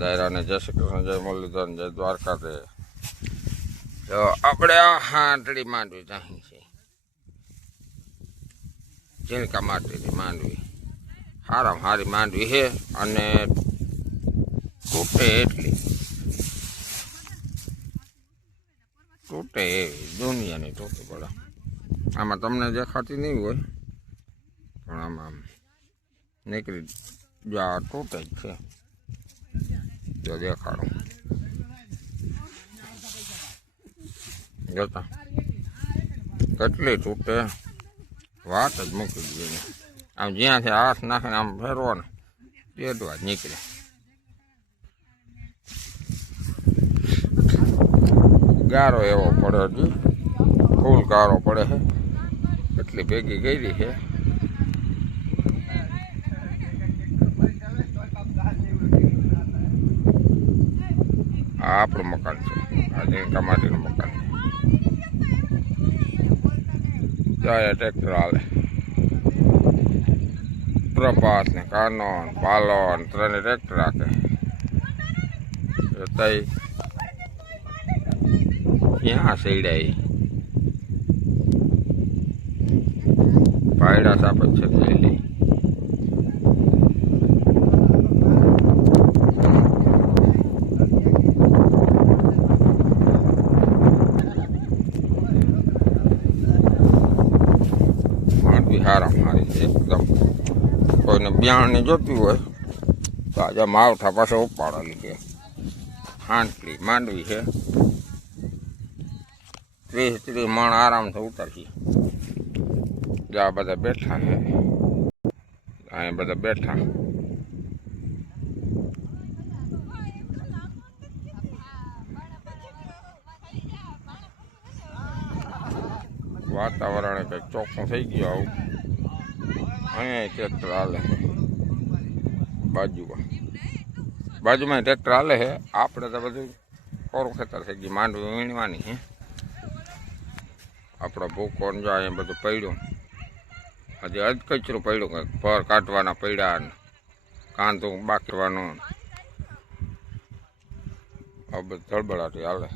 દાયરાને જય શ્રી કૃષ્ણ, જય મુરલીધર જય દ્વારકા દે તો આપણે આ હાંટડી માંડવી જાહી છે ઝીણકા માટેની માંડવી. સારા સારી માંડવી છે અને તૂટે એટલી. તૂટે એવી, દુનિયાની તૂટે બોલા આમાં તમને દેખાતી નહીં હોય, પણ આમ નીકળી જા તૂટે જ છે. જો દેખાડો જોતા કેટલી તૂટે વાત જ મૂકી દીધી. આમ જ્યાંથી હાથ નાખીને આમ ફેરવો ને તેટવા જ નીકળે. ગારો એવો પડે હજી. ફૂલ ગારો પડે છે એટલી ભેગી ગઈ છે આ આપણું મકાન છે. આ ઝીણકા માટીનું મકાન. જાય ટ્રેક્ટર હાલે. પ્રભાત ને કાનોન, પાલોન, ત્રણ ટ્રેક્ટર રાખે. તઈ ક્યાં સૈડાઈ પાયડા સાપત છે થયેલી હારા મારી એકદમ. કોઈને બિયાણની જોતી હોય, તો આજે માવઠા પાસે ઉપાડેલી છે હાંટલી માંડવી છે. ત્રીસ ત્રીસ મણ આરામથી ઉતરશે. જ્યાં બધા બેઠા છે. અહીંયા બધા બેઠા. વાતાવરણ કંઈક ચોખ્ખું થઈ ગયું આવું. અહીંયા ટ્રેક્ટર હાલે છે. બાજુમાં. બાજુમાં ટ્રેક્ટર હાલે છે. આપણે તો બધું કોરું ખેતર થઈ ગયું માંડવી વીણવાની છે. આપણો ભૂકો ને જો અહીંયા બધું પડ્યું. હજી અજ કચરું પડ્યું કંઈક. પર કાઢવાના પડ્યા ને કાંધું બાકરવાનું આ બધું ધડબડાટી હાલે.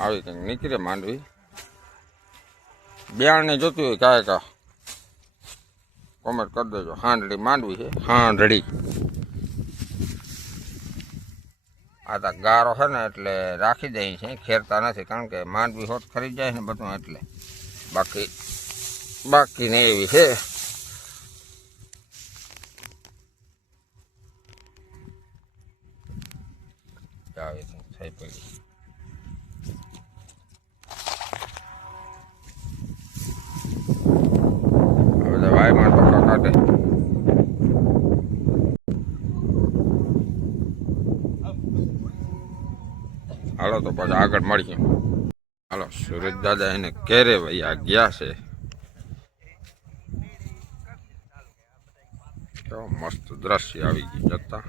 આવી કંઈક નીકળે માંડવી. બિયારણને જોતું હોય કાંઈ કા કોમેન્ટ કરી દેજો. હાંડળી માંડવી છે. હાંડળી. આ તો ગારો છે ને એટલે રાખી દઈએ છે. ખેરતા નથી કારણ કે માંડવી હોત ખરી જાય ને બધું એટલે. બાકી બાકી ને એવી છે. આવે છે થઈ પડી. ધોકા હાલો, તો પછી આગળ મળીએ. હાલો, સુરજ દાદા એને કેરે ભાઈ આ ગયા છે. કેવો મસ્ત દ્રશ્ય આવી ગયું જતા.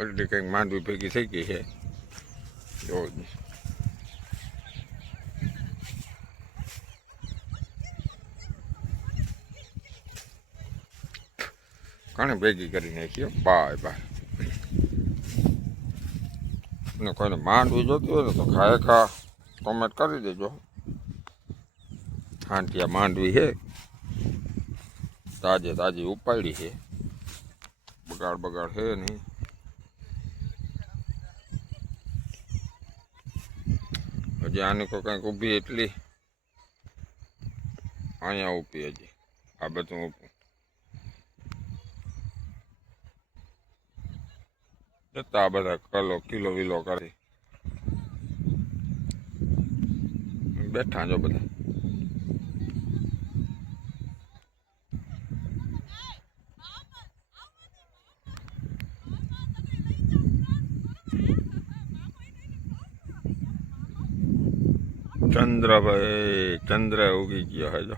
એટલે કંઈક માંડવી ભેગી થઈ ગઈ છે. જો. ઘણી ભેગી કરી નાખી હો. Bye bye. ને કોઈને માંડવી જોતી હોય ને તો ખાય ખા. કોમેન્ટ કરી દેજો. હાંટિયા માંડવી છે. તાજે તાજી ઉપાડી છે. બગાડ બગાડ છે નહીં. હજી આની કોઈ કંઈક ઊભી એટલી. અહીંયા ઊભી હજી. આ બધું ઊભું. જતા બધા કલો, કિલો વિલો કરી બેઠા જો બધા. ચંદ્રભાઈ ચંદ્ર ઉગી ગયો હે જો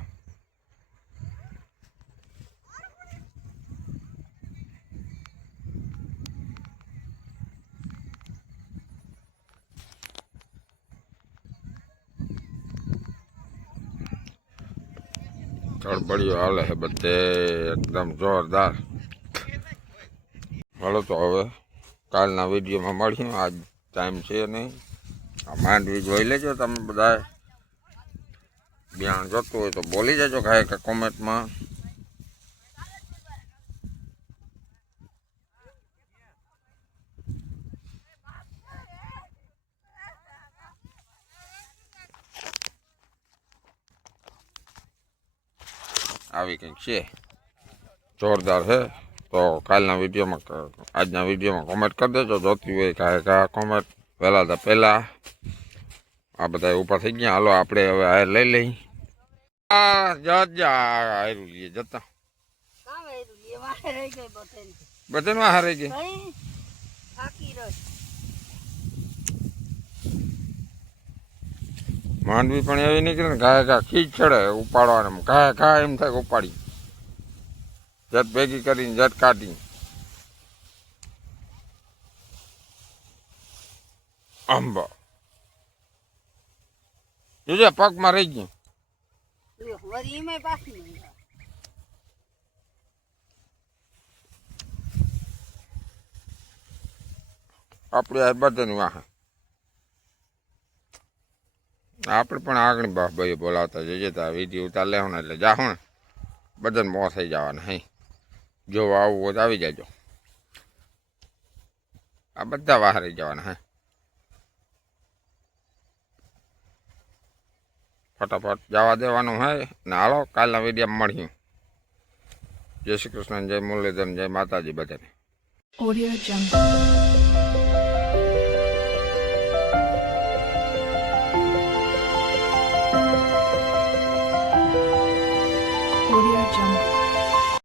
તડબડીઓ હાલે છે બધે એકદમ જોરદાર હાલો તો હવે કાલના વિડીયોમાં મળીએ આજ ટાઈમ છે નહીં આ માંડવી જોઈ લેજો તમે બધા બિયાણ જોતું હોય તો બોલી જજો કાંઈ કે કોમેન્ટમાં. આવી કંઈક છે. જોરદાર છે. તો કાલના વિડીયોમાં ક- આજના વિડીયોમાં કોમેન્ટ કરી દેજો. જોતી હોય કાંઈ કા કોમેન્ટ પહેલાં તો પહેલાં આ બધા ઊભા થઈ ગયા. હાલો, આપણે હવે આ લઈ લઈ. આ હારું લઈએ જતા. બધામાં હારે ગઈ. માંડવી પણ એવી નીકળે ને ઘાય ઘા ખીચ ચડે ઉપાડવાનું ઘાય ઘા એમ થાય ઉપાડી. જત ભેગી કરીને જત કાઢી. આંબા જોજે પગમાં રહી ગયું લ્યો, વળી એમાંય પાછી નહીં આવે. આપણે આ બધાની વાહ આપણે પણ આગળ બા ભાઈ બોલાવતા જઈએ તો વિધિ ઉતાર લેવું ને એટલે જાઉં ને બધાને મોં થઈ જવાના હે જો આવું હોય તો આવી જાજો આ બધા વાહ રહી જવાના હે ફટાફટ જવા દેવાનું હે. ને હાલો, કાલના વિડીયોમાં મળ્યું જય શ્રી કૃષ્ણ, જય મુરલીધર જય માતાજી બધાને.